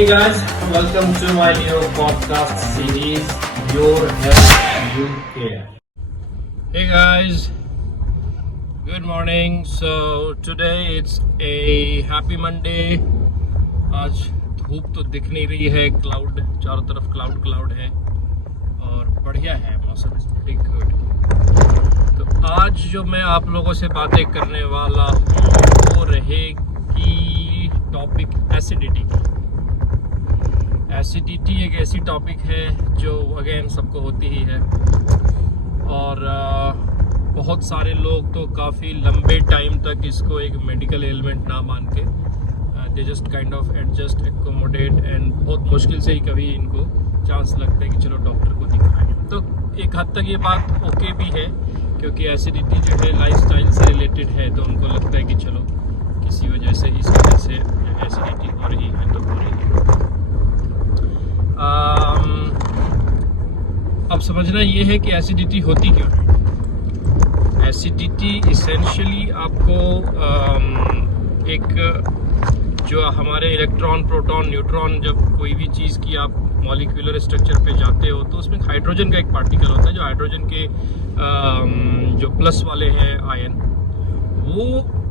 Hey guys, welcome to my new podcast series, Your Health You Care. Hey guys, good morning. So today it's a happy Monday. आज धूप तो दिख नहीं रही है, cloud चारों तरफ क्लाउड है और बढ़िया है मौसम, इज प्रीटी गुड। तो आज जो मैं आप लोगों से बातें करने वाला हूँ वो रहेगी टॉपिक एसिडिटी की। एसिडिटी एक ऐसी टॉपिक है जो अगेन सबको होती ही है और बहुत सारे लोग तो काफ़ी लंबे टाइम तक इसको एक मेडिकल एलिमेंट ना मान के they just kind of adjust accommodate and बहुत मुश्किल से ही कभी इनको चांस लगता है कि चलो डॉक्टर को दिखाएं। तो एक हद तक ये बात ओके भी है क्योंकि एसिडिटी जो है लाइफस्टाइल से रिलेटेड है, तो उनको लगता है कि चलो किसी वजह से इस वजह से जो एसिडिटी हो रही है तो हो रही है। अब समझना ये है कि एसिडिटी होती क्यों है। एसिडिटी इसेंशियली आपको एक जो हमारे इलेक्ट्रॉन, प्रोटॉन, न्यूट्रॉन, जब कोई भी चीज़ की आप मॉलिक्यूलर स्ट्रक्चर पे जाते हो तो उसमें हाइड्रोजन का एक पार्टिकल होता है, जो हाइड्रोजन के जो प्लस वाले हैं आयन, वो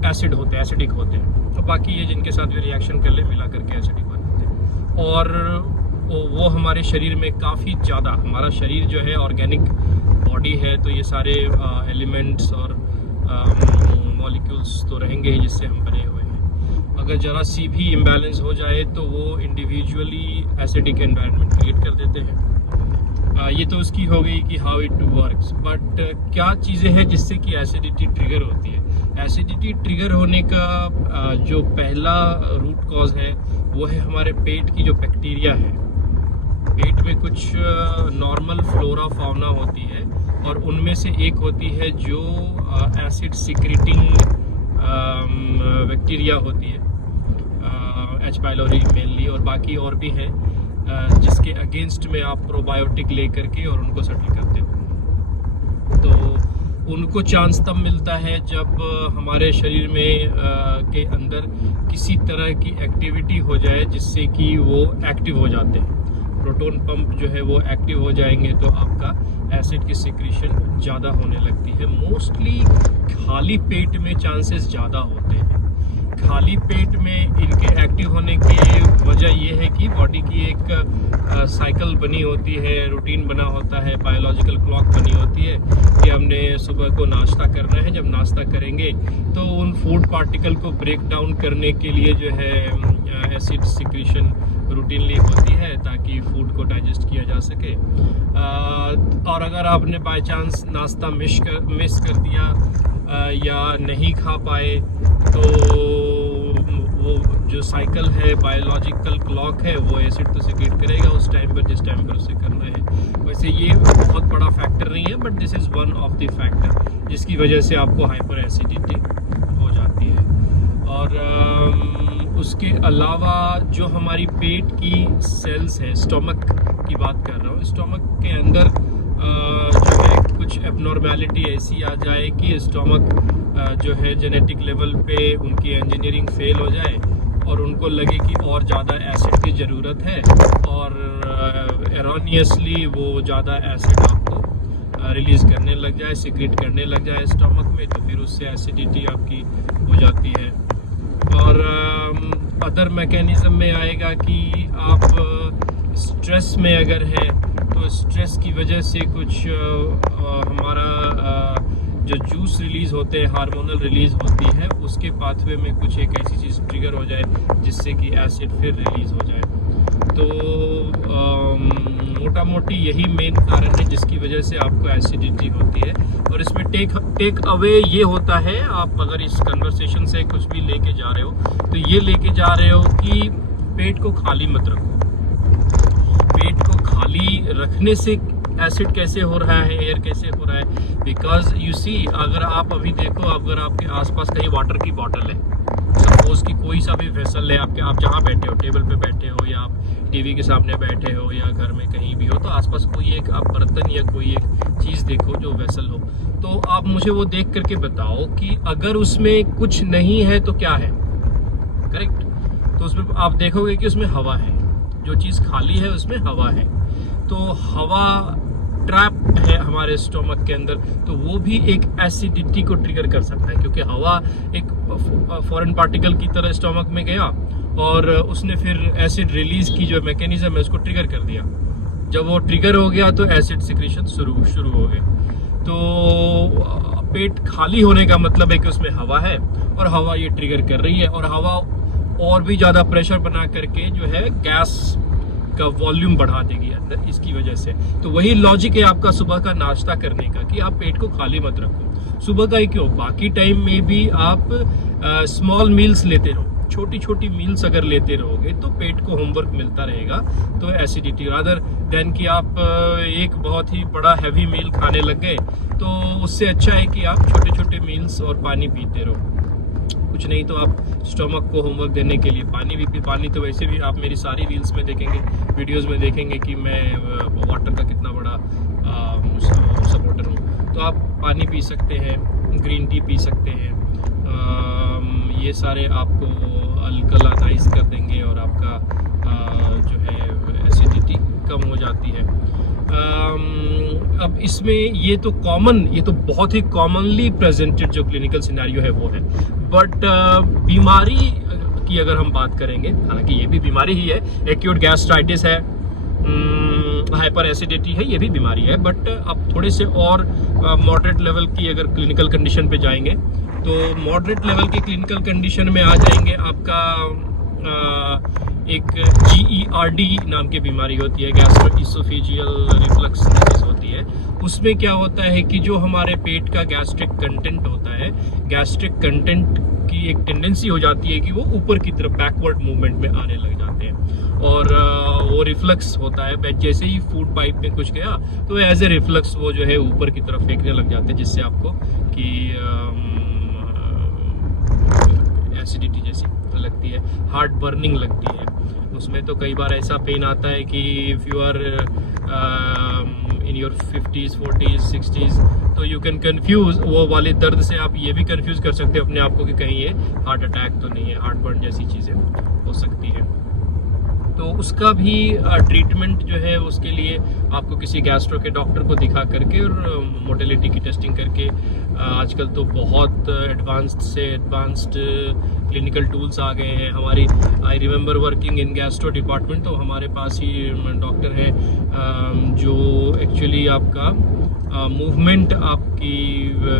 एसिड होते हैं, एसिडिक होते हैं। तो बाकी ये जिनके साथ भी रिएक्शन कर ले मिला करके एसिडिक बनते हैं। और वो हमारे शरीर में काफ़ी ज़्यादा, हमारा शरीर जो है ऑर्गेनिक बॉडी है, तो ये सारे एलिमेंट्स और मॉलिक्यूल्स तो रहेंगे ही जिससे हम बने हुए हैं। अगर ज़रा सी भी इम्बैलेंस हो जाए तो वो इंडिविजुअली एसिडिक एनवायरनमेंट क्रिएट कर देते हैं। ये तो उसकी हो गई कि हाउ इट वर्क्स। बट क्या चीज़ें हैं जिससे कि एसिडिटी ट्रिगर होती है। एसिडिटी ट्रिगर होने का जो पहला रूट कॉज है वो है हमारे पेट की जो बैक्टीरिया है। पेट में कुछ नॉर्मल फ्लोरा फाउना होती है और उनमें से एक होती है जो एसिड सिक्रेटिंग बैक्टीरिया होती है, एच पाइलोरी मेनली, और बाकी और भी हैं जिसके अगेंस्ट में आप प्रोबायोटिक ले करके और उनको सेटल करते हो। तो उनको चांस तब मिलता है जब हमारे शरीर में के अंदर किसी तरह की एक्टिविटी हो जाए जिससे कि वो एक्टिव हो जाते हैं। प्रोटॉन पंप जो है वो एक्टिव हो जाएंगे तो आपका एसिड की सिक्रीशन ज़्यादा होने लगती है। मोस्टली खाली पेट में चांसेस ज़्यादा होते हैं। खाली पेट में इनके एक्टिव होने की वजह ये है कि बॉडी की एक साइकिल बनी होती है, रूटीन बना होता है, बायोलॉजिकल क्लॉक बनी होती है कि हमने सुबह को नाश्ता करना है। जब नाश्ता करेंगे तो उन फूड पार्टिकल को ब्रेक डाउन करने के लिए जो है एसिड सिक्रीशन रूटीनली होती है ताकि फूड को डाइजेस्ट किया जा सके। और अगर आपने बाय चांस नाश्ता मिस कर दिया या नहीं खा पाए तो वो जो साइकिल है, बायोलॉजिकल क्लॉक है, वो एसिड तो सिक्रेट करेगा उस टाइम पर जिस टाइम पर उसे करना है। वैसे ये बहुत बड़ा फैक्टर नहीं है but this is one of the factor जिसकी वजह से आपको हाइपर एसिडिटी हो जाती है। और उसके अलावा जो हमारी पेट की सेल्स है, स्टमक की बात कर रहा हूँ, स्टमक के अंदर जो है कुछ एबनॉर्मेलिटी ऐसी आ जाए कि स्टमक जो है जेनेटिक लेवल पे उनकी इंजीनियरिंग फेल हो जाए और उनको लगे कि और ज़्यादा एसिड की ज़रूरत है और एरोनियसली वो ज़्यादा एसिड आपको रिलीज़ करने लग जाए, सिक्रेट करने लग जाए स्टमक में, तो फिर उससे एसिडिटी आपकी हो जाती है। और अदर मैकेनिज़्म में आएगा कि आप स्ट्रेस में अगर है तो स्ट्रेस की वजह से कुछ हमारा जो जूस रिलीज़ होते हैं, हार्मोनल रिलीज़ होती है, उसके पाथवे में कुछ एक ऐसी चीज़ ट्रिगर हो जाए जिससे कि एसिड फिर रिलीज़ हो जाए। तो मोटा मोटी यही मेन कारण है जिसकी वजह से आपको एसिडिटी होती है। और इसमें टेक अवे ये होता है, आप अगर इस कन्वर्सेशन से कुछ भी लेके जा रहे हो तो ये लेके जा रहे हो कि पेट को खाली मत रखो। पेट को खाली रखने से एसिड कैसे हो रहा है, एयर कैसे हो रहा है, बिकॉज यू सी, अगर आप अभी देखो, अगर आपके आसपास कहीं वाटर की बॉटल है, सपोज कि कोई सा भी वेसल है आपके, आप जहाँ बैठे हो, टेबल पे बैठे हो या आप टीवी के सामने बैठे हो या घर में कहीं भी हो, तो आसपास कोई एक आप बर्तन या कोई एक चीज़ देखो जो वेसल हो, तो आप मुझे वो देख करके बताओ कि अगर उसमें कुछ नहीं है तो क्या है, करेक्ट। तो उसमें आप देखोगे कि उसमें हवा है, जो चीज़ खाली है उसमें हवा है, तो हवा ट्रैप है हमारे स्टोमक के अंदर, तो वो भी एक एसिडिटी को ट्रिगर कर सकता है, क्योंकि हवा एक फॉरेन पार्टिकल की तरह स्टोमक में गया और उसने फिर एसिड रिलीज की जो मैकेनिज्म है उसको ट्रिगर कर दिया। जब वो ट्रिगर हो गया तो एसिड सिक्रीशन शुरू हो गए। तो पेट खाली होने का मतलब है कि उसमें हवा है और हवा ये ट्रिगर कर रही है, और हवा और भी ज़्यादा प्रेशर बना करके जो है गैस का वॉल्यूम बढ़ा देगी अंदर, इसकी वजह से। तो वही लॉजिक है आपका सुबह का नाश्ता करने का कि आप पेट को खाली मत रखो सुबह का ही, क्यों, बाकी टाइम में भी आप स्मॉल मील्स लेते रहो, छोटी छोटी मील्स अगर लेते रहोगे तो पेट को होमवर्क मिलता रहेगा। तो एसिडिटी रादर देन कि आप एक बहुत ही बड़ा हैवी मील खाने लग गए, तो उससे अच्छा है कि आप छोटे छोटे मील्स और पानी पीते रहो। कुछ नहीं तो आप स्टोमक को होमवर्क देने के लिए पानी भी पी, पानी तो वैसे भी आप मेरी सारी रील्स में देखेंगे, वीडियोस में देखेंगे कि मैं वाटर का कितना बड़ा सपोर्टर हूँ। तो आप पानी पी सकते हैं, ग्रीन टी पी सकते हैं, ये सारे आपको अल्कलाइज कर देंगे और आपका जो है एसिडिटी कम हो जाती है। अब इसमें ये तो बहुत ही कॉमनली प्रेजेंटेड जो क्लिनिकल सिनेरियो है वो है, बट बीमारी की अगर हम बात करेंगे, हालांकि ये भी बीमारी ही है, एक्यूट गैस्ट्राइटिस है, हाइपर एसिडिटी है, ये भी बीमारी है, बट अब थोड़े से और मॉडरेट लेवल की अगर क्लिनिकल कंडीशन पे जाएंगे तो मॉडरेट लेवल की क्लिनिकल कंडीशन में आ जाएंगे आपका एक GERD नाम की बीमारी होती है, गैस्ट्रोइसोफेजियल रिफ्लक्स डिजीज होती है। उसमें क्या होता है कि जो हमारे पेट का गैस्ट्रिक कंटेंट होता है, गैस्ट्रिक कंटेंट की एक टेंडेंसी हो जाती है कि वो ऊपर की तरफ बैकवर्ड मूवमेंट में आने लग जाते हैं, और वो रिफ्लक्स होता है, जैसे ही फूड पाइप में कुछ गया तो एज ए रिफ्लक्स वो जो है ऊपर की तरफ फेंकने लग जाते हैं, जिससे आपको कि एसिडिटी जैसी लगती है, हार्ट बर्निंग लगती है। उसमें तो कई बार ऐसा पेन आता है कि if you are in your 50s 40s 60s तो यू कैन कंफ्यूज, वो वाले दर्द से आप ये भी कंफ्यूज कर सकते हो अपने आप को कि कहीं ये हार्ट अटैक तो नहीं है, हार्ट बर्न जैसी चीज़ें हो सकती है। तो उसका भी ट्रीटमेंट जो है उसके लिए आपको किसी गैस्ट्रो के डॉक्टर को दिखा करके और मोटेलिटी की टेस्टिंग करके, आजकल तो बहुत एडवांस्ड से एडवांस्ड क्लिनिकल टूल्स आ गए हैं। हमारी I remember working in gastro department, तो हमारे पास ही डॉक्टर है जो एक्चुअली आपका मूवमेंट, आपकी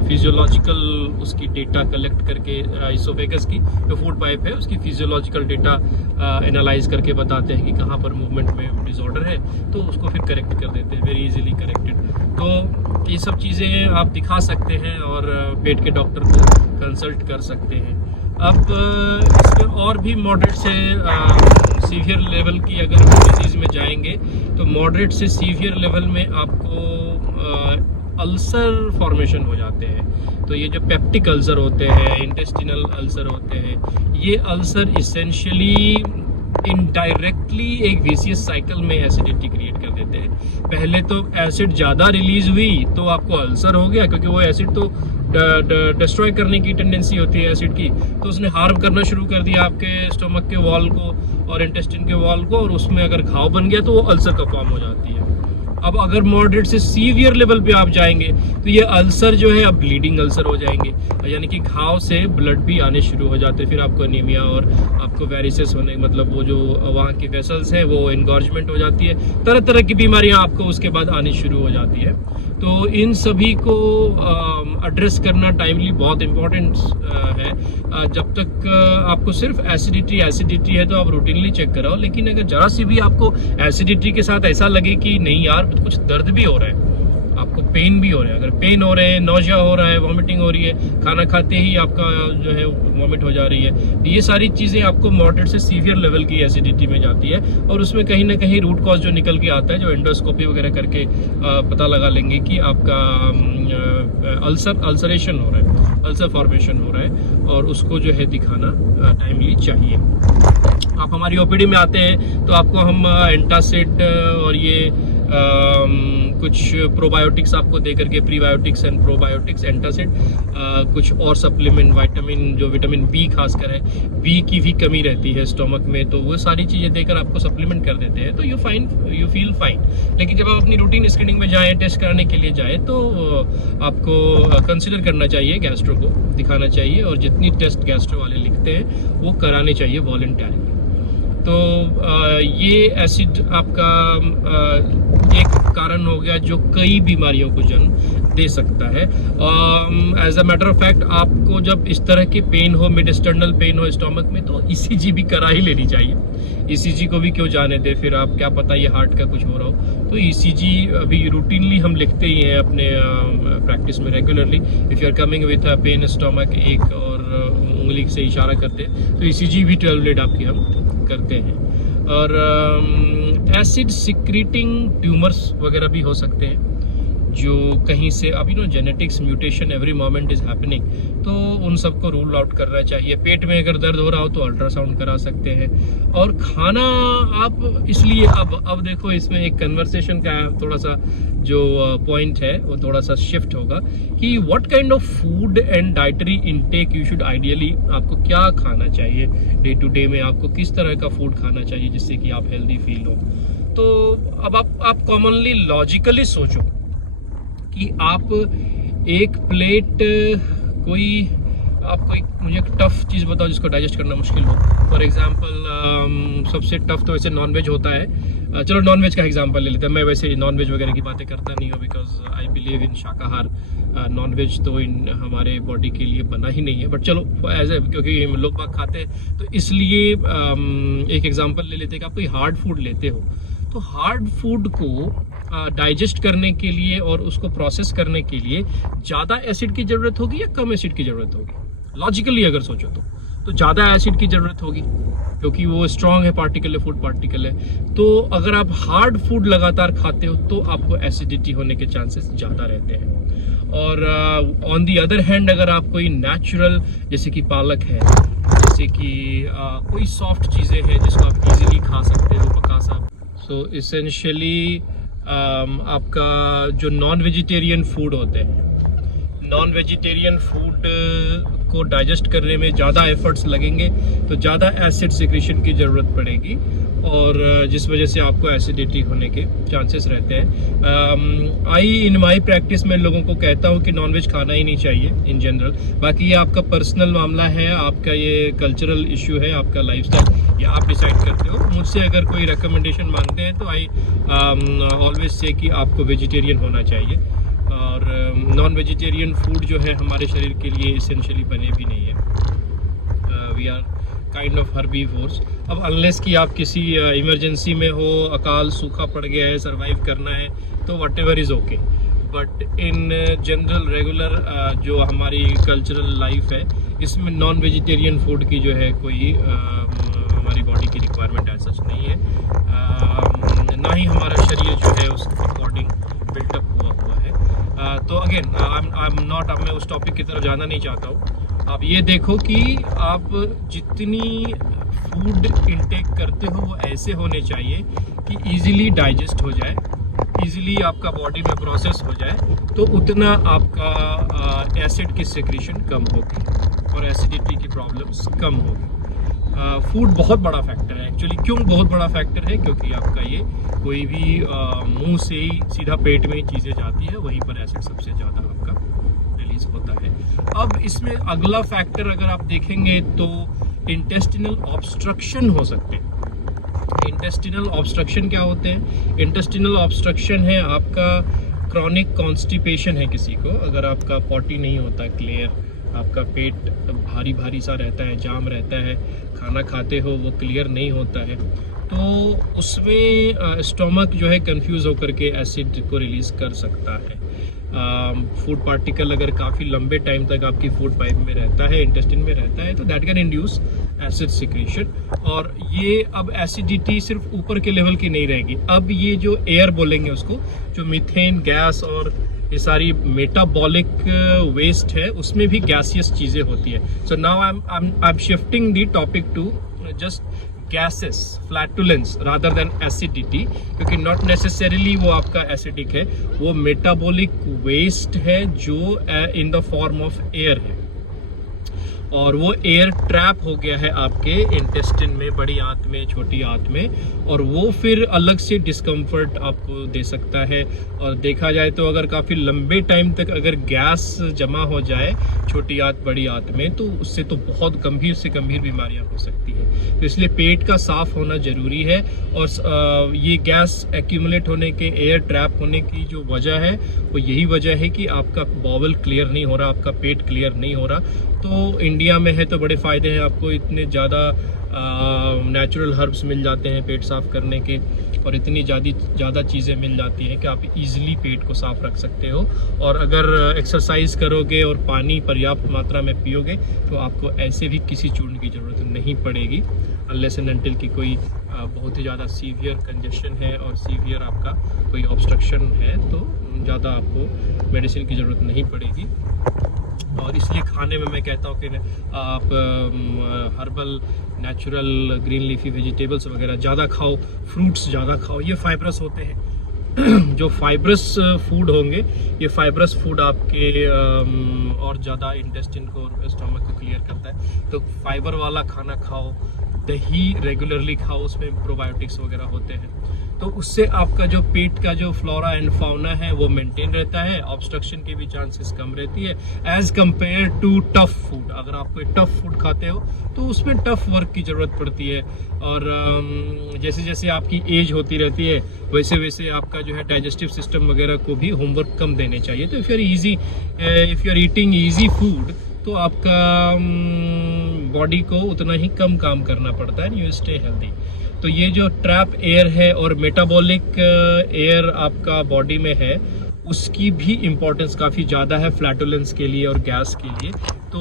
फिजियोलॉजिकल उसकी डेटा कलेक्ट करके इसोफेगस की जो फूड पाइप है उसकी फिजियोलॉजिकल डेटा एनालाइज करके बताते हैं कि कहाँ पर मूवमेंट में डिसऑर्डर है, तो उसको फिर करेक्ट कर देते हैं, वेरी इजीली करेक्टेड। तो ये सब चीज़ें आप दिखा सकते हैं और पेट के डॉक्टर को कंसल्ट कर सकते हैं। अब इसमें और भी मॉडरेट से सीवियर लेवल की अगर डिजीज़ में जाएंगे तो मॉडरेट से सीवियर लेवल में आपको अल्सर फॉर्मेशन हो जाते हैं। तो ये जो पेप्टिक अल्सर होते हैं, इंटेस्टिनल अल्सर होते हैं, ये अल्सर इसेंशियली इनडायरेक्टली एक विशियस साइकिल में एसिडिटी क्रिएट कर देते हैं। पहले तो एसिड ज़्यादा रिलीज हुई तो आपको अल्सर हो गया, क्योंकि वो एसिड तो डिस्ट्रॉय करने की टेंडेंसी होती है एसिड की, तो उसने हार्म करना शुरू कर दिया आपके स्टोमक के वॉल को और इंटेस्टिन के वॉल को, और उसमें अगर घाव बन गया तो वो अल्सर का फॉर्म हो जाती है। अब अगर मॉडरेट से सीवियर लेवल पे आप जाएंगे तो ये अल्सर जो है अब ब्लीडिंग अल्सर हो जाएंगे, यानी कि घाव से ब्लड भी आने शुरू हो जाते हैं, फिर आपको एनीमिया और आपको वेरिसेस होने, मतलब वो जो वहाँ की वेसल्स है वो एनगॉर्जमेंट हो जाती है, तरह तरह की बीमारियाँ आपको उसके बाद आनी शुरू हो जाती है। तो इन सभी को एड्रेस करना टाइमली बहुत इम्पोर्टेंट है। जब तक आपको सिर्फ एसिडिटी है तो आप रूटीनली चेक कराओ, लेकिन अगर जरा सी भी आपको एसिडिटी के साथ ऐसा लगे कि नहीं यार कुछ दर्द भी हो रहा है, आपको पेन भी हो रहा है, अगर पेन हो रहे हैं, नौजिया हो रहा है, वॉमिटिंग हो रही है, खाना खाते ही आपका जो है वॉमिट हो जा रही है, ये सारी चीज़ें आपको मॉडरेट से सीवियर लेवल की एसिडिटी में जाती है। और उसमें कहीं ना कहीं रूट कॉज जो निकल के आता है, जो एंडोस्कोपी वगैरह करके पता लगा लेंगे कि आपका अल्सरेशन हो रहा है, अल्सर फॉर्मेशन हो रहा है, और उसको जो है दिखाना टाइमली चाहिए। आप हमारी ओपीडी में आते हैं तो आपको हम एंटासिड और ये कुछ प्रोबायोटिक्स आपको दे करके, प्रीबायोटिक्स एंड प्रोबायोटिक्स, एंटासिड, कुछ और सप्लीमेंट, विटामिन, जो विटामिन बी खासकर है, बी की भी कमी रहती है स्टोमक में, तो वो सारी चीज़ें देकर आपको सप्लीमेंट कर देते हैं, तो यू फील फाइन। लेकिन जब आप अपनी रूटीन स्क्रीनिंग में जाएँ, टेस्ट कराने के लिए जाए, तो आपको कंसिडर करना चाहिए, गैस्ट्रो को दिखाना चाहिए, और जितनी टेस्ट गैस्ट्रो वाले लिखते हैं वो कराने चाहिए वॉलंटरीली। तो ये एसिड आपका एक कारण हो गया जो कई बीमारियों को जन्म दे सकता है। As a matter of fact, आपको जब इस तरह की पेन हो, मिड एक्सटर्नल पेन हो स्टोमक में, तो ईसीजी भी करा ही लेनी चाहिए। ईसीजी को भी क्यों जाने दे, फिर आप क्या पता ये हार्ट का कुछ हो रहा हो। तो ईसीजी अभी रूटीनली हम लिखते ही हैं अपने प्रैक्टिस में regularly. If you are coming with a pain stomach, एक और उंगली से इशारा करते हैं, तो ईसीजी भी 12 लीड आपकी हम करते हैं। और एसिड सिक्रीटिंग ट्यूमर्स वगैरह भी हो सकते हैं, जो कहीं से अभी genetics mutation every moment is happening, तो उन सबको रूल आउट करना चाहिए। पेट में अगर दर्द हो रहा हो तो अल्ट्रासाउंड करा सकते हैं। और खाना आप इसलिए अब देखो, इसमें एक कन्वर्सेशन का थोड़ा सा जो पॉइंट है वो थोड़ा सा शिफ्ट होगा कि what kind of food and dietary intake you should ideally, आपको क्या खाना चाहिए डे टू डे में, आपको किस तरह का फूड खाना चाहिए जिससे कि आप हेल्दी फील हो। तो अब आप कॉमनली लॉजिकली सोचो कि आप एक प्लेट मुझे एक टफ चीज़ बताओ जिसको डाइजेस्ट करना मुश्किल हो। फॉर एग्जांपल सबसे टफ तो वैसे नॉनवेज होता है। चलो नॉनवेज का एग्जांपल ले लेते हैं। मैं वैसे नॉनवेज वगैरह की बातें करता नहीं हूँ, बिकॉज आई बिलीव इन शाकाहार। नॉनवेज तो इन हमारे बॉडी के लिए बना ही नहीं है, बट चलो एज ए, क्योंकि लोग बाग खाते हैं तो इसलिए एक एग्जांपल ले लेते हैं कि आप कोई हार्ड फूड लेते हो, तो हार्ड फूड को डाइजेस्ट करने के लिए और उसको प्रोसेस करने के लिए ज़्यादा एसिड की ज़रूरत होगी या कम एसिड की ज़रूरत होगी? लॉजिकली अगर सोचो तो ज़्यादा एसिड की ज़रूरत होगी, क्योंकि वो स्ट्रॉन्ग है, पार्टिकल है, फूड पार्टिकल है। तो अगर आप हार्ड फूड लगातार खाते हो तो आपको एसिडिटी होने के चांसेस ज़्यादा रहते हैं। और ऑन दी अदर हैंड, अगर आप कोई नेचुरल, जैसे कि पालक है, जैसे कि कोई सॉफ्ट चीज़ें हैं जिसको आप इजीली खा सकते हो, पका सकते। सो इसेंशियली आपका जो नॉन वेजिटेरियन फूड होते हैं, नॉन वेजिटेरियन फूड को डाइजेस्ट करने में ज़्यादा एफर्ट्स लगेंगे, तो ज़्यादा एसिड सिक्रीशन की ज़रूरत पड़ेगी, और जिस वजह से आपको एसिडिटी होने के चांसेस रहते हैं। इन माई प्रैक्टिस में लोगों को कहता हूँ कि नॉनवेज खाना ही नहीं चाहिए इन जनरल। बाकी ये आपका पर्सनल मामला है, आपका ये कल्चरल इशू है, आपका लाइफस्टाइल, ये आप डिसाइड करते हो। मुझसे अगर कोई रिकमेंडेशन मांगते हैं तो आई ऑलवेज से कि आपको वेजिटेरियन होना चाहिए, और नॉन वेजिटेरियन फूड जो है हमारे शरीर के लिए इसेंशियली बने भी नहीं है। We are kind of herbivores. अब अनलेस कि आप किसी इमरजेंसी में हो, अकाल सूखा पड़ गया है, सरवाइव करना है, तो whatever is okay, but in general regular जो हमारी कल्चरल लाइफ है, इसमें नॉन वेजिटेरियन फूड की जो है कोई हमारी बॉडी की रिक्वायरमेंट ऐसा नहीं है, ना ही हमारा शरीर जो है उस अकॉर्डिंग बिल्टअप हुआ है। तो अगेन अब मैं उस टॉपिक की तरफ जाना नहीं चाहता हूँ। आप ये देखो कि आप जितनी फूड इंटेक करते हो वो ऐसे होने चाहिए कि इजीली डाइजेस्ट हो जाए, इजीली आपका बॉडी में प्रोसेस हो जाए, तो उतना आपका एसिड की सिक्रीशन कम होगी और एसिडिटी की प्रॉब्लम्स कम होगी। फूड बहुत बड़ा फैक्टर है एक्चुअली। क्यों बहुत बड़ा फैक्टर है? क्योंकि आपका ये कोई भी मुंह से ही सीधा पेट में चीज़ें जाती है, वहीं पर एसिड सबसे ज़्यादा आपका रिलीज होता है। अब इसमें अगला फैक्टर अगर आप देखेंगे तो इंटेस्टिनल ऑब्स्ट्रक्शन हो सकते हैं। इंटेस्टिनल ऑब्स्ट्रक्शन क्या होते हैं? इंटेस्टिनल ऑब्स्ट्रक्शन है आपका क्रॉनिक कॉन्स्टिपेशन है किसी को, अगर आपका पॉटी नहीं होता क्लियर, आपका पेट भारी भारी सा रहता है, जाम रहता है, खाना खाते हो वो क्लियर नहीं होता है, तो उसमें स्टोमक जो है कंफ्यूज होकर के एसिड को रिलीज़ कर सकता है। फूड पार्टिकल अगर काफ़ी लंबे टाइम तक आपकी फूड पाइप में रहता है, इंटेस्टिन में रहता है, तो that can induce acid secretion. और ये अब एसिडिटी सिर्फ ऊपर के लेवल की नहीं रहेगी, अब ये जो एयर बोलेंगे उसको, जो मीथेन गैस और ये सारी मेटाबॉलिक वेस्ट है, उसमें भी गैसियस चीज़ें होती है। So now I am shifting the topic to just gases, flatulence rather than acidity, क्योंकि नॉट नेसेसरीली वो आपका एसिडिक है, वो मेटाबॉलिक वेस्ट है जो in the form of air है, और वो एयर ट्रैप हो गया है आपके इंटेस्टिन में, बड़ी आंत में, छोटी आंत में, और वो फिर अलग से डिस्कम्फर्ट आपको दे सकता है। और देखा जाए तो अगर काफ़ी लंबे टाइम तक अगर गैस जमा हो जाए छोटी आंत बड़ी आंत में, तो उससे तो बहुत गंभीर से गंभीर बीमारियां हो सकती है। तो इसलिए पेट का साफ होना ज़रूरी है। और ये गैस एक्यूमुलेट होने के, एयर ट्रैप होने की जो वजह है वो यही वजह है कि आपका बॉवल क्लियर नहीं हो रहा, आपका पेट क्लियर नहीं हो रहा। तो इंडिया में है तो बड़े फ़ायदे हैं, आपको इतने ज़्यादा नेचुरल हर्ब्स मिल जाते हैं पेट साफ़ करने के, और इतनी ज़्यादा चीज़ें मिल जाती हैं कि आप इजीली पेट को साफ़ रख सकते हो। और अगर एक्सरसाइज करोगे और पानी पर्याप्त मात्रा में पियोगे तो आपको ऐसे भी किसी चूर्ण की ज़रूरत नहीं पड़ेगी, अनलेस एंड अनटिल की कोई बहुत ही ज़्यादा सीवियर कंजेशन है और सीवियर आपका कोई ऑब्स्ट्रक्शन है, तो ज़्यादा आपको मेडिसिन की ज़रूरत नहीं पड़ेगी। और इसलिए खाने में मैं कहता हूँ कि आप herbal, natural, green leafy vegetables वगैरह ज़्यादा खाओ, फ्रूट्स ज़्यादा खाओ, ये फाइब्रस होते हैं। जो फाइब्रस फूड होंगे, ये फाइब्रस फूड आपके और ज़्यादा इंटेस्टिन को और स्टमक को क्लियर करता है। तो फाइबर वाला खाना खाओ, दही रेगुलरली खाओ, उसमें प्रोबायोटिक्स वगैरह होते हैं, तो उससे आपका जो पेट का जो फ्लोरा एंड फाउना है वो मेंटेन रहता है, ऑब्स्ट्रक्शन की भी चांसेस कम रहती है as compare to tough food. अगर आप कोई टफ फूड खाते हो तो उसमें टफ वर्क की ज़रूरत पड़ती है, और जैसे जैसे आपकी एज होती रहती है वैसे वैसे आपका जो है डाइजेस्टिव सिस्टम वगैरह को भी होमवर्क कम देने चाहिए। तो if you are eating easy food तो आपका बॉडी को उतना ही कम काम करना पड़ता है, यू स्टे हेल्दी। तो ये जो ट्रैप एयर है और मेटाबॉलिक एयर आपका बॉडी में है, उसकी भी इम्पोर्टेंस काफ़ी ज़्यादा है फ्लैटुलेंस के लिए और गैस के लिए। तो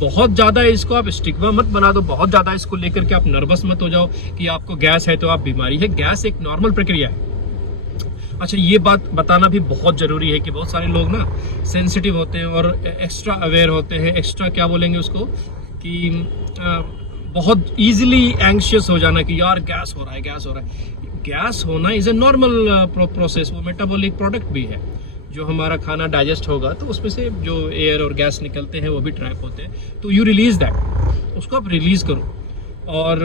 बहुत ज़्यादा इसको आप स्टिग्मा मत बना दो, बहुत ज़्यादा इसको लेकर के आप नर्वस मत हो जाओ कि आपको गैस है तो आप बीमारी है। गैस एक नॉर्मल प्रक्रिया है। अच्छा, ये बात बताना भी बहुत ज़रूरी है कि बहुत सारे लोग ना सेंसिटिव होते हैं और एक्स्ट्रा अवेयर होते हैं, एक्स्ट्रा क्या बोलेंगे उसको, कि बहुत इजीली एंग्शियस हो जाना कि यार गैस हो रहा है, गैस हो रहा है। गैस होना इज़ ए नॉर्मल प्रोसेस, वो मेटाबॉलिक प्रोडक्ट भी है। जो हमारा खाना डाइजेस्ट होगा तो उसमें से जो एयर और गैस निकलते हैं वो भी ट्रैप होते हैं, तो यू रिलीज दैट, उसको आप रिलीज़ करो। और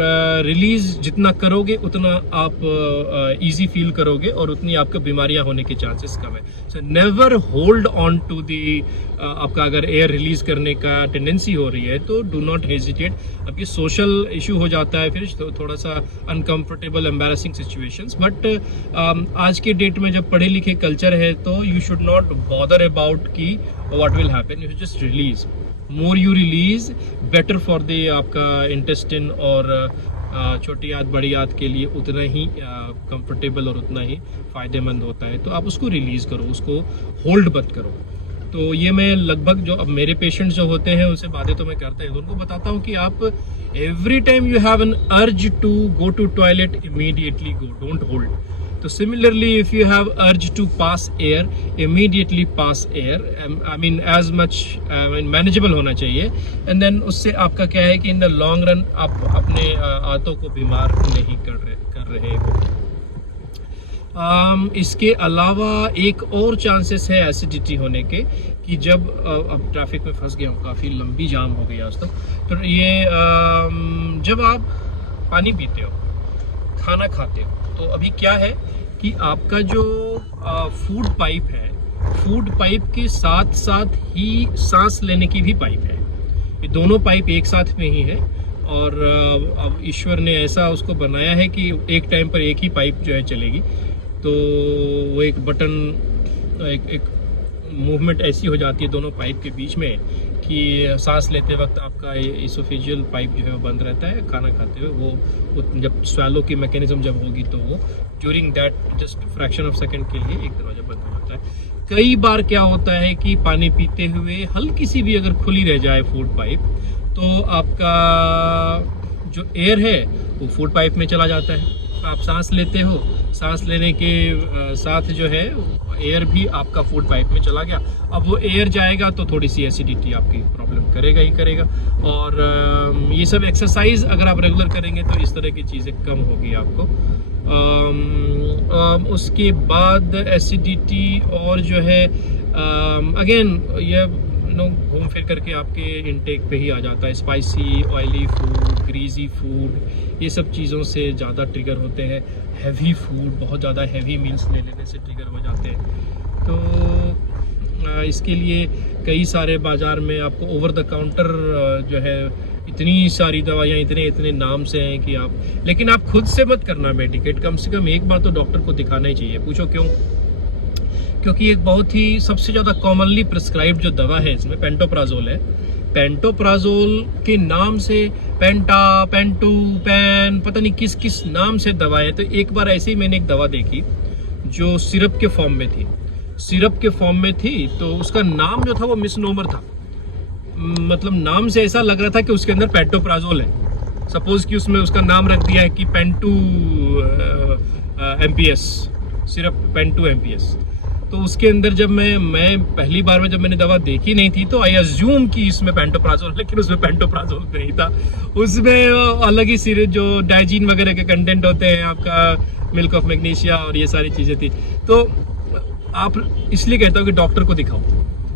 रिलीज़ जितना करोगे उतना आप इजी फील करोगे और उतनी आपका बीमारियां होने के चांसेस कम है। So never hold on to the, आपका अगर एयर रिलीज़ करने का टेंडेंसी हो रही है तो डू नॉट हेजिटेट। अब ये सोशल इशू हो जाता है, फिर तो थोड़ा सा अनकम्फर्टेबल एम्बैरेसिंग सिचुएशंस, बट आज के डेट में जब पढ़े लिखे कल्चर है तो you should not bother about की what will happen, you just release. More you release better for the आपका इंटेस्टिन और छोटी आंत बड़ी आंत के लिए उतना ही कंफर्टेबल और उतना ही फ़ायदेमंद होता है। तो आप उसको रिलीज़ करो, उसको होल्ड मत करो। तो ये मैं लगभग जो अब मेरे पेशेंट्स जो होते हैं उनसे बातें तो मैं करता हूँ, उनको बताता हूँ कि आप every time you have an urge to go to toilet, immediately go, don't hold. तो similarly if you have urge to pass air, immediately pass air, I mean as much manageable होना चाहिए। एंड देन उससे आपका क्या है कि in the long run आप अपने आंतों को बीमार नहीं कर रहे हो। इसके अलावा एक और चांसेस है एसिडिटी होने के, कि जब अब ट्रैफिक में फंस गया हूँ, काफ़ी लंबी जाम हो गई आज तो ये जब आप पानी पीते हो, खाना खाते हो, तो अभी क्या है कि आपका जो फूड पाइप है, फूड पाइप के साथ साथ ही सांस लेने की भी पाइप है। ये दोनों पाइप एक साथ में ही है, और अब ईश्वर ने ऐसा उसको बनाया है कि एक टाइम पर एक ही पाइप जो है चलेगी। तो वो एक बटन, एक मूवमेंट ऐसी हो जाती है दोनों पाइप के बीच में कि सांस लेते वक्त आपका इसोफेजियल पाइप जो है वो बंद रहता है, खाना खाते हुए वो जब स्वैलो की मैकेनिज्म जब होगी तो वो during that just fraction of second के लिए एक दरवाजा बंद हो जाता है। कई बार क्या होता है कि पानी पीते हुए हल्की सी भी अगर खुली रह जाए फूड पाइप, तो आपका जो एयर है वो फूड पाइप में चला जाता है, आप सांस लेते हो, सांस लेने के साथ जो है एयर भी आपका फूड पाइप में चला गया। अब वो एयर जाएगा तो थोड़ी सी एसिडिटी आपकी प्रॉब्लम करेगा ही करेगा। और ये सब एक्सरसाइज अगर आप रेगुलर करेंगे तो इस तरह की चीज़ें कम होगी आपको। उसके बाद एसिडिटी और जो है अगेन ये घूम फिर करके आपके इनटेक पे ही आ जाता है। Spicy, oily food, greasy food, ये सब चीज़ों से ज़्यादा ट्रिगर होते हैं। हैवी फूड, बहुत ज़्यादा हैवी मील्स ले लेने से ट्रिगर हो जाते हैं। तो इसके लिए कई सारे बाज़ार में आपको ओवर द काउंटर जो है इतनी सारी दवाइयाँ, इतने नाम से हैं कि आप, लेकिन आप खुद से मत करना मेडिकेट। कम से कम एक बार तो डॉक्टर को दिखाना ही चाहिए। पूछो क्यों? क्योंकि एक बहुत ही सबसे ज़्यादा कॉमनली प्रिस्क्राइब्ड जो दवा है इसमें पेंटोप्राजोल है। पेंटोप्राजोल के नाम से पेंटा, पेंटू, पैन, पता नहीं किस किस नाम से दवा है। तो एक बार ऐसे ही मैंने एक दवा देखी जो सिरप के फॉर्म में थी। सिरप के फॉर्म में थी तो उसका नाम जो था वो मिसनोमर था। मतलब नाम से ऐसा लग रहा था कि उसके अंदर पेंटोप्राजोल है। सपोज कि उसमें उसका नाम रख दिया है कि पेंटू MPS, सिरप पेंटू MPS। तो उसके अंदर जब मैं पहली बार में जब मैंने दवा देखी नहीं थी तो आई अज्यूम कि इसमें पेंटोप्राजोल, लेकिन उसमें पेंटोप्राजोल नहीं था। उसमें अलग ही सीरीज जो डाइजीन वगैरह के कंटेंट होते हैं, आपका मिल्क ऑफ मैग्नीशिया और ये सारी चीज़ें थी। तो आप इसलिए कहता हूँ कि डॉक्टर को दिखाओ।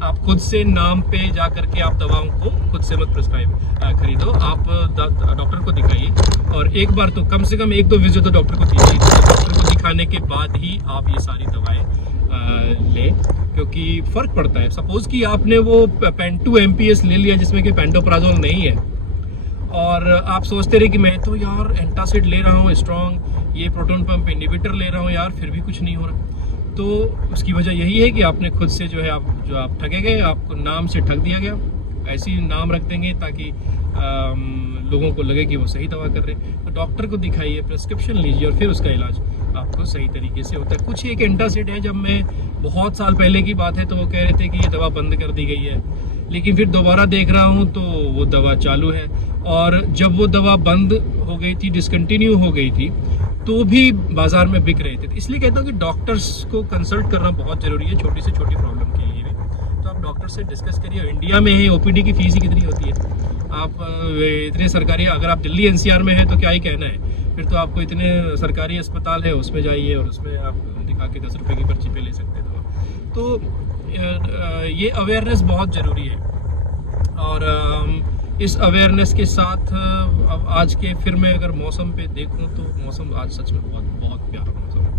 आप खुद से नाम पे जा करके आप दवाओं को खुद से मत प्रिस्क्राइब खरीदो। आप डॉक्टर को दिखाइए और एक बार तो कम से कम 1-2 विजिट तो डॉक्टर को दीजिए। डॉक्टर को दिखाने के बाद ही आप ये सारी दवाएं ले, क्योंकि फ़र्क पड़ता है। सपोज कि आपने वो पेंटू MPS ले लिया जिसमें कि पेंटोप्राजोल नहीं है और आप सोचते रहे कि मैं तो यार एंटासिड ले रहा हूँ स्ट्रॉन्ग, ये प्रोटॉन पंप इनहिबिटर ले रहा हूँ यार, फिर भी कुछ नहीं हो रहा। तो उसकी वजह यही है कि आपने खुद से जो है आप ठगे गए, आपको नाम से ठग दिया गया। ऐसे ही नाम रख देंगे ताकि लोगों को लगे कि वो सही दवा कर रहे हैं। तो डॉक्टर को दिखाइए, प्रिस्क्रिप्शन लीजिए और फिर उसका इलाज आपको सही तरीके से होता है। कुछ एक एंटासिड है, जब मैं बहुत साल पहले की बात है तो वो कह रहे थे कि ये दवा बंद कर दी गई है, लेकिन फिर दोबारा देख रहा हूँ तो वो दवा चालू है। और जब वो दवा बंद हो गई थी, डिसकंटिन्यू हो गई थी, तो भी बाजार में बिक रहे थे। इसलिए कहता हूँ कि डॉक्टर्स को कंसल्ट करना बहुत ज़रूरी है, छोटी से छोटी प्रॉब्लम के लिए भी। तो आप डॉक्टर से डिस्कस करिए। इंडिया में ही OPD की फ़ीस ही कितनी होती है। आप इतने सरकारी, अगर आप दिल्ली NCR में हैं तो क्या ही कहना है। फिर तो आपको इतने सरकारी अस्पताल है उसमें जाइए और उसमें आप दिखा के 10 रुपये की पर्ची पे ले सकते थे। तो ये अवेयरनेस बहुत ज़रूरी है। और इस अवेयरनेस के साथ अब आज के फिर मैं अगर मौसम पे देखूं तो मौसम आज सच में बहुत बहुत प्यारा मौसम है।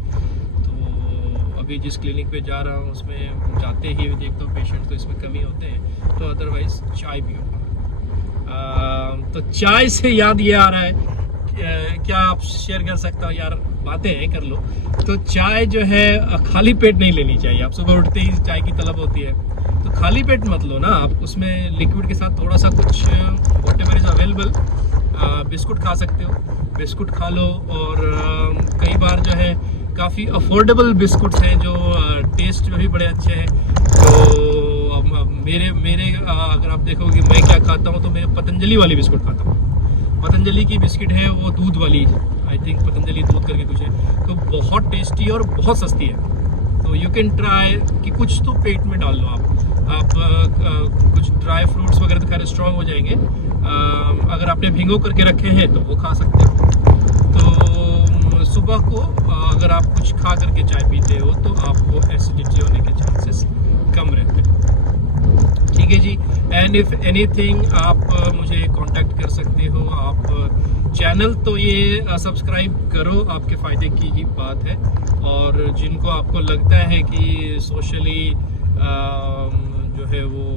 तो अभी जिस क्लिनिक पे जा रहा हूं उसमें जाते ही देखता हूँ पेशेंट तो इसमें कमी होते हैं, तो अदरवाइज़ चाय भी होगा। तो चाय से याद ये आ रहा है, क्या आप शेयर कर सकता हो यार, बातें हैं कर लो। तो चाय जो है खाली पेट नहीं लेनी चाहिए। आप सुबह उठते ही चाय की तलब होती है तो खाली पेट मत लो ना। आप उसमें लिक्विड के साथ थोड़ा सा कुछ व्हाटएवर इज अवेलेबल, बिस्कुट खा सकते हो, बिस्कुट खा लो। और कई बार जो है काफ़ी अफोर्डेबल बिस्कुट्स हैं जो टेस्ट में भी बड़े अच्छे हैं। तो मेरे अगर आप देखोगे मैं क्या खाता हूँ तो मैं पतंजलि वाली बिस्कुट खाता हूँ। पतंजलि की बिस्किट है वो दूध वाली, आई थिंक पतंजलि दूध करके कुछ है, तो बहुत टेस्टी और बहुत सस्ती है। तो यू कैन ट्राई कि कुछ तो पेट में डाल लो आप कुछ ड्राई फ्रूट्स वगैरह तो खैर स्ट्रॉन्ग हो जाएंगे। अगर आपने भिगो करके रखे हैं तो वो खा सकते हो। तो सुबह को अगर आप कुछ खा करके चाय पीते हो तो आपको एसिडिटी होने के चांसेस कम रहते हैं। ठीक है जी। एंड इफ़ एनीथिंग आप मुझे कांटेक्ट कर सकते हो। आप चैनल तो ये सब्सक्राइब करो, आपके फ़ायदे की ही बात है। और जिनको आपको लगता है कि सोशली जो है वो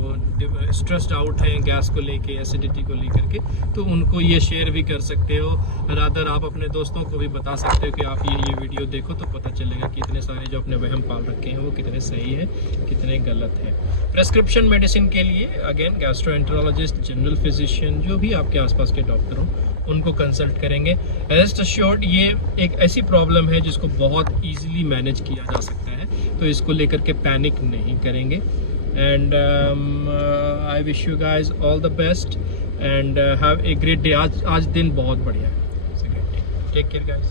स्ट्रेस्ड आउट है गैस को लेके, एसिडिटी को लेकर के, तो उनको ये शेयर भी कर सकते हो। रादर आप अपने दोस्तों को भी बता सकते हो कि आप ये वीडियो देखो तो पता चलेगा कि इतने सारे जो अपने वहम पाल रखे हैं वो कितने सही है कितने गलत है। प्रेस्क्रिप्शन मेडिसिन के लिए अगेन गैस्ट्रोएंटरोलॉजिस्ट, जनरल फिजिशियन, जो भी आपके आसपास के डॉक्टर हों उनको कंसल्ट करेंगे। रेस्ट अश्योर्ड ये एक ऐसी प्रॉब्लम है जिसको बहुत ईजिली मैनेज किया जा सकता है, तो इसको लेकर के पैनिक नहीं करेंगे। And I wish you guys all the best and have a great day. आज दिन बहुत बढ़िया है। Take care guys.